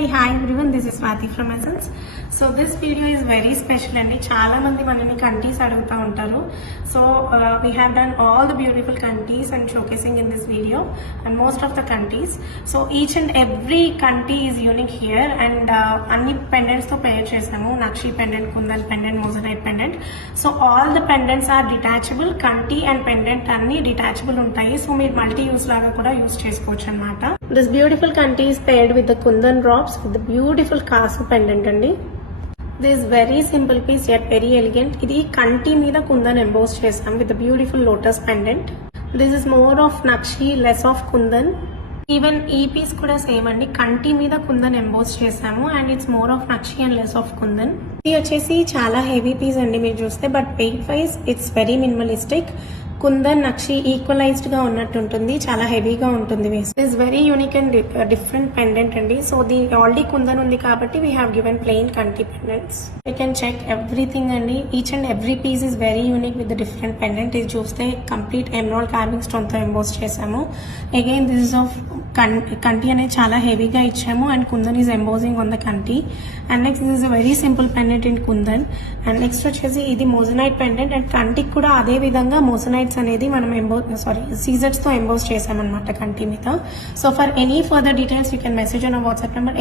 అండి, hi everyone, this is Swathi from Essence. So this video is very special అండి. చాలా మంది మనని కంటీస్ అడుగుతూ ఉంటారు. So we have done all the beautiful kantis and showcasing in this video and most of the kantis. So each and every kanti is unique here and అన్ని pendants తో pair చేసాము. Nakshi pendant, kundan pendant, moissanite pendant. So all the pendants are detachable. Kanti and pendant అన్ని డిటాచబుల్ ఉంటాయి. So మీరు multi use లాగా కూడా use చేసుకోవచ్చు అనమాట. This beautiful kanti is paired with the kundan drops with the beautiful kasu pendant అండి. This very simple piece yet very elegant. ఇది కంటి మీద కుందన్ ఎంబోస్ చేసాం with beautiful lotus pendant. This is more of nakshi, less of kundan. Even ఈ piece కూడా same అండి, కంటి మీద కుందన్ ఎంబోస్ చేసాము and it's more of nakshi and less of kundan. ఇది వచ్చేసి చాలా హెవీ పీస్ అండి మీరు చూస్తే, but weight wise it's very minimalistic. Kundan nakshi equalized గా ఉన్నట్టు ఉంటుంది, చాలా హెవీగా ఉంటుంది. Is very unique and different pendant అండి. సో దీనికి ఆల్రెడీ కుందన్ ఉంది కాబట్టి we have given plain kanti pendants. You can check everything అండి. Each and every piece is very unique with different pendant. ఇది చూస్తే కంప్లీట్ ఎమరాల్డ్ కార్వింగ్ స్టోన్ తో emboss చేసాము. Again this is of కంటి అనేది చాలా హెవీగా ఇచ్చాము and kundan is embossing on the kanti. And next this is very simple pendant in kundan. And next వచ్చేసి ఇది మోజనైట్ పెండెంట్ అండ్ కంటికి కూడా అదే విధంగా మోజనైట్స్ అనేది మనం సీజర్స్ తో ఎంబోస్ చేసామన్నమాట కంటి మీద. So for any further details you can message on WhatsApp number